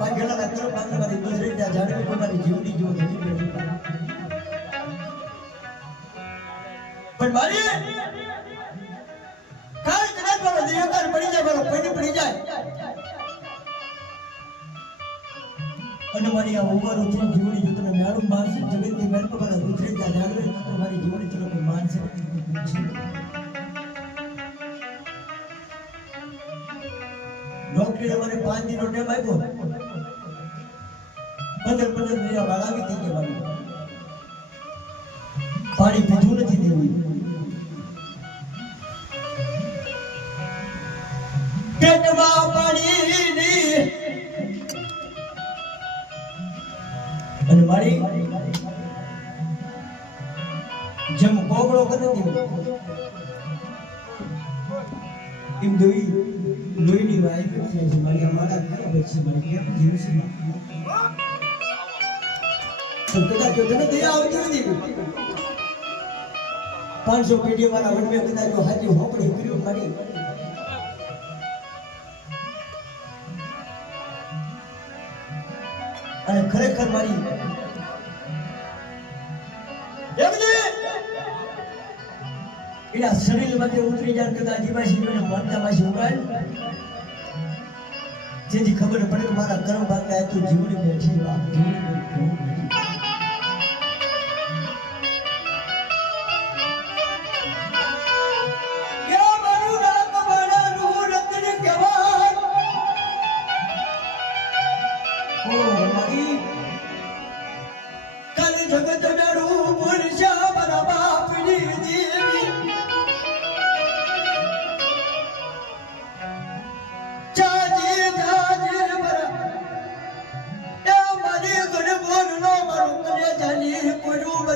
ભાગેલા ત્રણ ભાગ મારી દુસરી ત્યાં જાણવી પણ મારી કાલ કદાચ પડી જાય, મારો પડી જાય. અને મારી આ ઉંમર ઉતરી જીવની જો તમે મેળું મારશે જગતની મેળ પર ગુજરાત ત્યાં જાણવી તો મારી જીવની તરફ માનશે નોકરી અમારે પાંચ દિનો ટેમ આપ્યો. પંદર પંદર મહિના વાળા આવી થઈ ગયા પાણી પીધું નથી. અને જેમ કોગળો કરતી એમ દોઈ લોહીની વાય છે? મારી આ મારા ખરાબ છે? મારી કેમ જીવશે તો કદાચ જો તને દયા આવતી નથી. પાંચસો પેઢીઓ મારા વડમે કદાચ જો હાજી હોપડી કર્યું મારી. અને ખરેખર મારી એના શરીરમાંથી ઉતરી જાય કદાચ જીવાશી મને મરતા માસી ઉગાડ જેથી ખબર પડે કે મારા કર્મ બાકી તું જીવની બેઠી બાપ જીવડી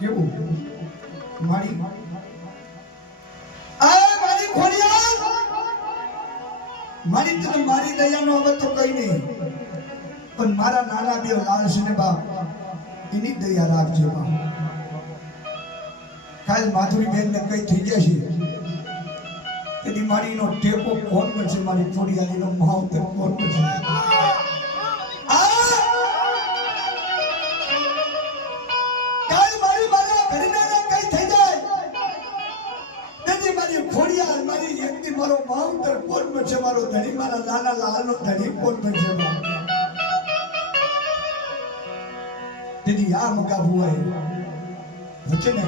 કેવું? મારી મારી દયાનો હવે તો કઈ નહીં. પણ મારા નાના બે લાલ છે ને બાપ, એની દયા રાખજે બાપ. કાલ માધુરી બેન ને કઈ થઈ ગયા છે? તેથી મારી એનો ટેકો કોણ કરશે મારી ખોડિયાર, એનો મહાવતર કોણ કરશે મારો માવતર કોણ બનશે? મારો ધણી, મારા લાલા લાલનો ધણી કોણ બનશે? તેથી આ મગા ભુવાએ વચન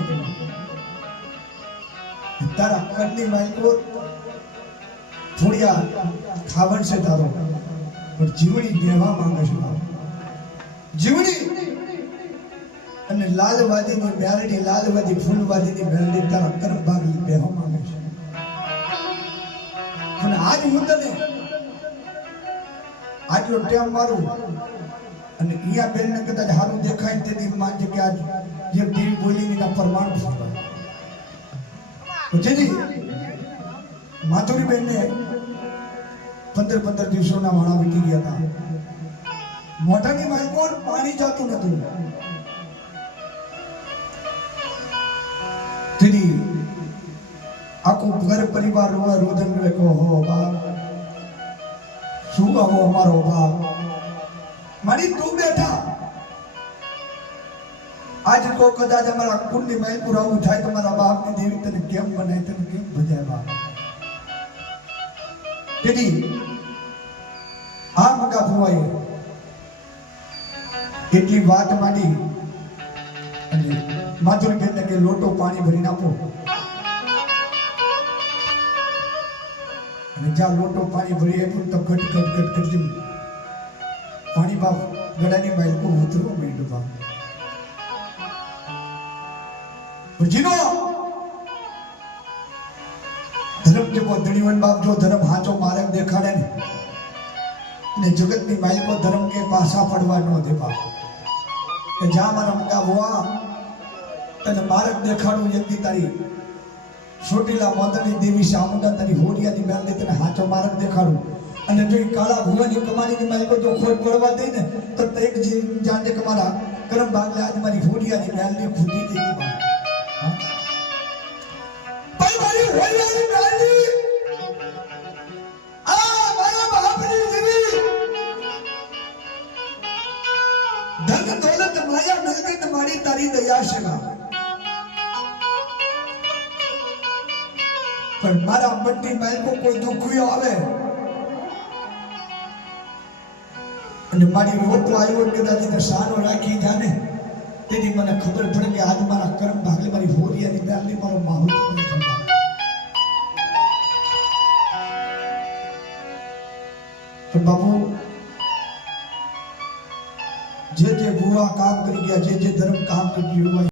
તારા કરની માયકો થોડિયા ખાવણ છે તારો, પણ જીવણી દેવા માંગે છે જીવણી! અને લાલવાદીની મેરડી લાલવાદી, ફૂલવાદીની મેરડી તારા કર્મ ભાગી બેહવા માંગે છે. આજ હું તને? આટલો ટેમ મારું. અને ઈયા બેન ને કદાચ હારું દેખાય તેની માનજે કે આજ જે દેવી બોલી ના પરમાણુ જેથી માધુરી બેન ને પંદર પંદર દિવસોના વાણા વીતી ગયા હતા. મોઢાની માલકોર પાણી જતું નતું. આખું ઘર પરિવાર રોવા રોદન કરે હો બા શું કહો અમારો બા મારી તું બેઠા. આજ તો કદાચ અમારા કુંડની મહેપુર આવું થાય તમારા મારા બાપની દેવી તને કેમ બનાય તને કેમ ભજાય બા તેથી આ મગા ભુવાએ એટલી વાત માંડી અને માધુરી બેનને કે લોટો પાણી ભરી નાખો જ્યાં લોટો પાણી ભરી આપ્યું તો ઘટ ઘટ ઘટ કરતી પાણી બાપ ગળાની બાઈકો ઉતરવા માંડ્યું બાપ ભજીનો! ધર્મ જેવો ધણીવન બાપ જો ધર્મ હાચો મારે દેખાડે ને, અને જગતની માલિકો ધર્મ કે પાછા પડવા ન બાપ કે જા મારા મોટા હોવા, તને માર્ગ દેખાડું એમની તારી. ચોટીલા મોદરની દેવી શામુંડા તારી હોરિયાની દે તને હાચો માર્ગ દેખાડું. અને જો એ કાળા ભુવાની કમાણીની માલિકો જો ખોટ પડવા દે ને, તો એક જીવ જાણે કે મારા કરમ ભાગલે આજ મારી હોરિયાની મેલની હતી હા? ભાઈ મારી હોરિયાની મેલની? આ ધન દોલત માયા મિલકત મારી તારી દયા છે મારા મનની માલકો કોઈ દુખ્યો આવે. અને મારી રોટલો આવ્યો કદાચ એને સારો રાખી જાને. તેથી મને ખબર પડે કે આજ મારા કર્મ ભાગલે મારી હોરિયાની દાલની મારો માહોલ પણ બાપુ, જે જે ભૂવા કામ કરી ગયા, જે જે ધર્મ કામ કરી ગયું